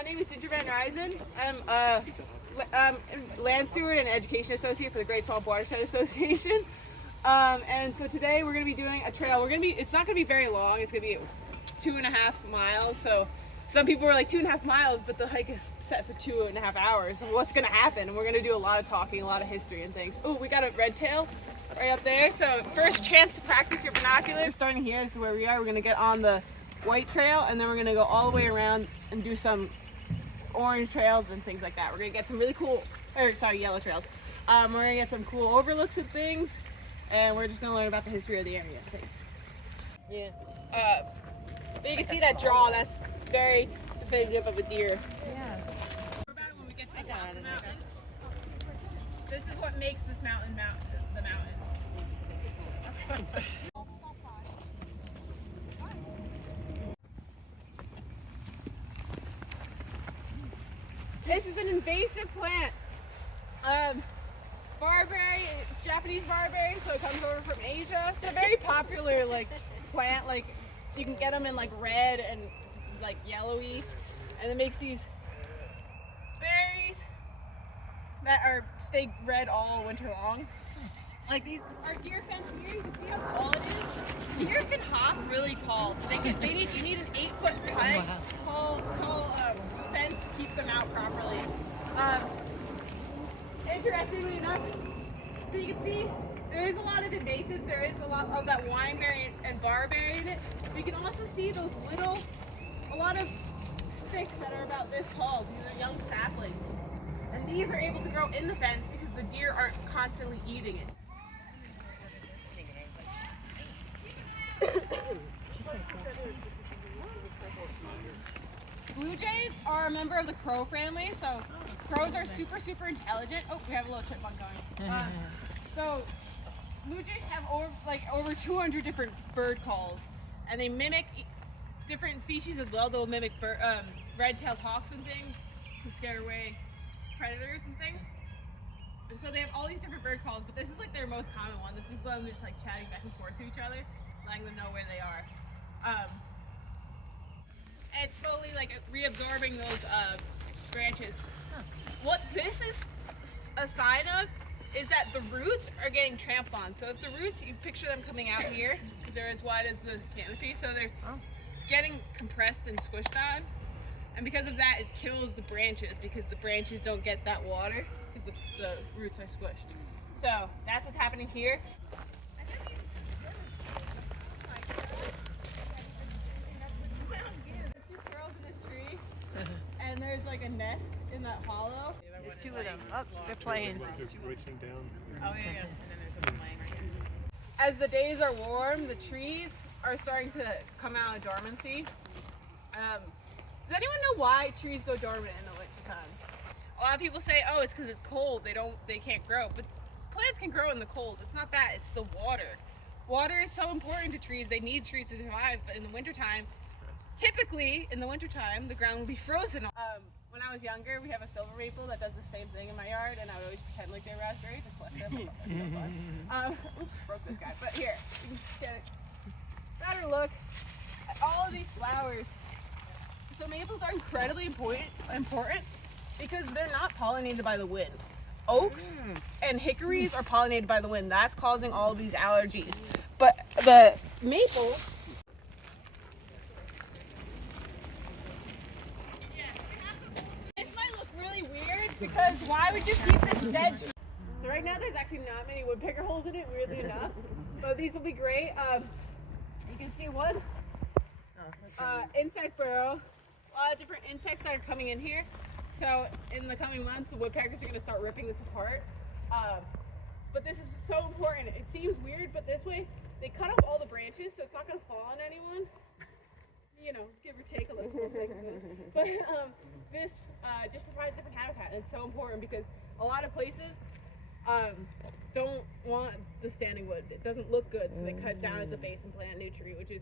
my name is Ginger Van Ryzen. I'm land steward and education associate for the Great Swamp Watershed Association. And so today we're going to be doing a trail. It's not going to be very long. It's going to be 2.5 miles. So some people were like 2.5 miles, but the hike is set for 2.5 hours. So what's going to happen? And we're going to do a lot of talking, a lot of history and things. Oh, we got a red tail right up there. So first chance to practice your binoculars. Starting here, this is where we are. We're going to get on the white trail, and then we're going to go all the way around and do some orange trails and things like that. We're going to get some really cool, yellow trails. We're going to get some cool overlooks and things, and we're just going to learn about the history of the area and things. Yeah. But you can see that draw, that's very definitive of a deer. Yeah. We're about it when we get to the top of the mountain. This is what makes this mountain the mountain. Okay. This is an invasive plant. Barberry, it's Japanese barberry, so it comes over from Asia. It's a very popular plant. You can get them in red and yellowy, and it makes these berries that stay red all winter long. Like these, our deer fence here, you can see how tall it is. Deer can hop really tall, so you need an 8-foot high tall fence to keep them out properly. Interestingly enough, so you can see there is a lot of invasives. There is a lot of that wineberry and barberry in it. But you can also see a lot of sticks that are about this tall. These are young saplings, and these are able to grow in the fence because the deer aren't constantly eating it. Blue jays are a member of the crow family, so crows are super intelligent. Oh, we have a little chipmunk going. So blue jays have over 200 different bird calls, and they mimic different species as well. They'll mimic red-tailed hawks and things to scare away predators and things. And so they have all these different bird calls, but this is their most common one. This is them just chatting back and forth to each other, letting them know where they are. And it's slowly reabsorbing those branches. What this is a sign of is that the roots are getting trampled on. So if the roots, you picture them coming out here, because they're as wide as the canopy, so they're getting compressed and squished on. And because of that, it kills the branches, because the branches don't get that water, because the roots are squished. So that's what's happening here. And there's a nest in that hollow. There's 2 of them. Oh, they're playing. Reaching down. Oh, yeah. And then there's one playing right here. As the days are warm, the trees are starting to come out of dormancy. Does anyone know why trees go dormant in the wintertime? A lot of people say, oh, it's because it's cold. They can't grow. But plants can grow in the cold. It's not that. It's the water. Water is so important to trees. They need trees to survive. But in the wintertime, typically, in the wintertime, the ground will be frozen. When I was younger, we have a silver maple that does the same thing in my yard, and I would always pretend like they're raspberries and collect them. They're so fun. Oops, broke this guy. But here, you can get a better look at all of these flowers. So maples are incredibly important because they're not pollinated by the wind. Oaks and hickories are pollinated by the wind. That's causing all of these allergies. But the maple, because why would you keep this dead? So right now there's actually not many woodpecker holes in it, weirdly enough. But these will be great. You can see one insect burrow. A lot of different insects that are coming in here. So in the coming months, the woodpeckers are going to start ripping this apart. But this is so important. It seems weird, but this way they cut off all the branches, so it's not going to fall on anyone. You know, give or take a little bit. But this just provides different habitat, and it's so important because a lot of places don't want the standing wood. It doesn't look good, so they cut down at the base and plant a new tree, which is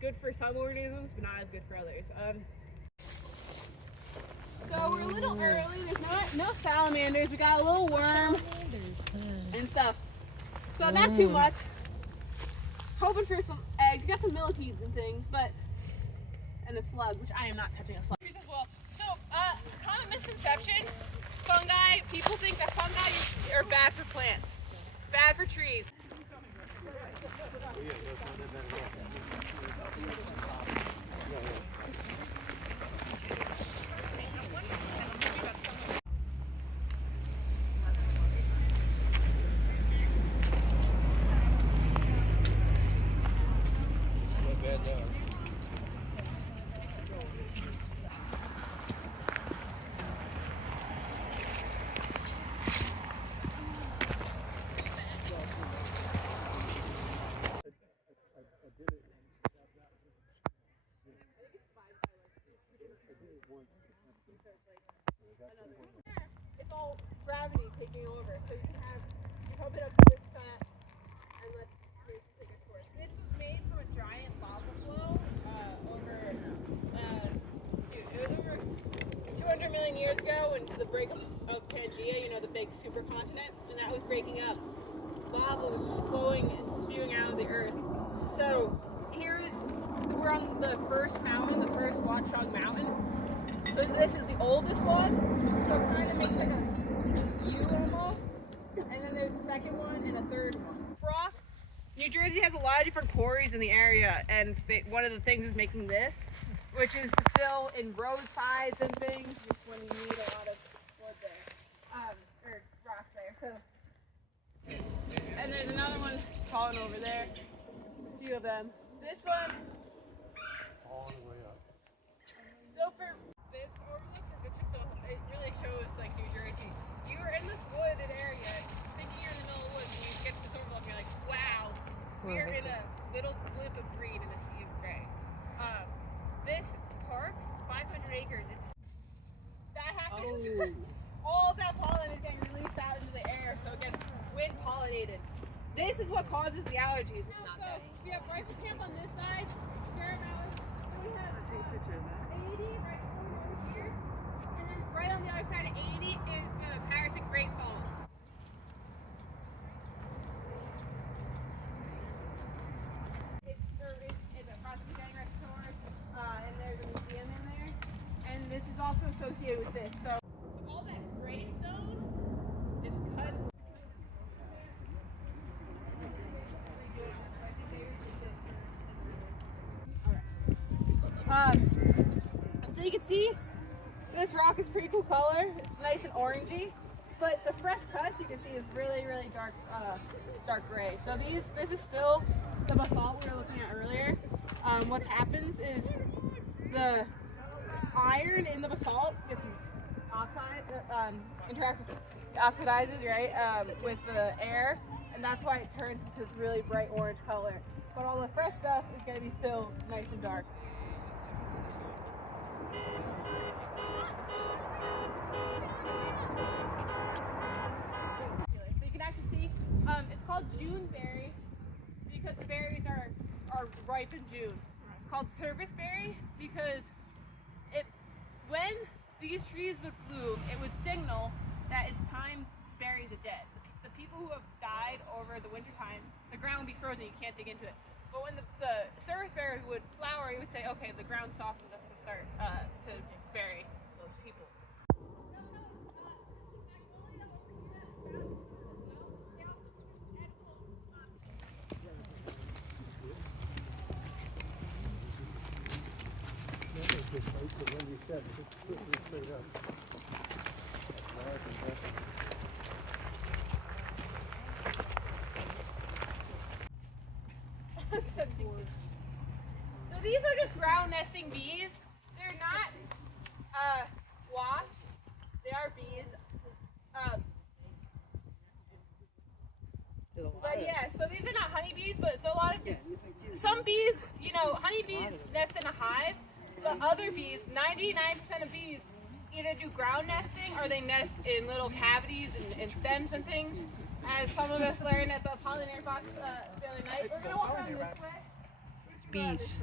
good for some organisms, but not as good for others. So we're a little early. There's no salamanders. We got a little worm and stuff. So not too much. Hoping for some eggs. We got some millipedes and things, and a slug, which I am not touching a slug as well. So bad for trees. It's all gravity taking over, so you can pump it up to this cut and let it take its course. This was made from a giant lava flow it was over 200 million years ago when the breakup of Pangea, the big supercontinent, and that was breaking up. Lava was just flowing and spewing out of the earth. So we're on the first mountain, the first Watchung Mountain. So this is the oldest one, so it kind of makes like a U almost. And then there's a second one and a third one. Rock. New Jersey has a lot of different quarries in the area, and one of the things is making this, which is to fill in roadsides and things when you need a lot of wood there, or rock there. So, and there's another one falling over there. A few of them. This one. All the way up. So for this overlook, it really shows like New Jersey. You were in this wooded area, thinking you're in the middle of the woods, and you get to this overlook, and you're like, wow, we are in a little blip of green in a sea of gray. This park is 500 acres. That happens. Oh. All of that pollen is getting released out into the air, so it gets wind pollinated. This is what causes the allergies. So we have rifle camp on this side, Garret Mountain. We have 80 right over here, and then right on the other side of 80 is the Paris and Great Falls. It's a prostitute gang restaurant, and there's a museum in there, and this is also associated with this. So all that gray stone is cut. So you can see this rock is pretty cool color. It's nice and orangey, but the fresh cuts you can see is really, really dark, dark gray. So this is still the basalt we were looking at earlier. What happens is the iron in the basalt gets oxidizes, right, with the air, and that's why it turns into this really bright orange color. But all the fresh stuff is going to be still nice and dark. So you can actually see, it's called June berry because the berries are ripe in June. It's called service berry because when these trees would bloom, it would signal that it's time to bury the dead. The people who have died over the winter time, the ground would be frozen, you can't dig into it. But when the service berry would flower, it would say, okay, the ground's soft enough to start to bury those people. So these are just ground nesting bees. They're not wasps. They are bees. But yeah, so these are not honeybees, but it's a lot of some bees. Honeybees nest in a hive, but other bees, 99% of bees, either do ground nesting or they nest in little cavities and stems and things. As some of us learned at the pollinator box the other night. We're gonna walk around this way. Bees.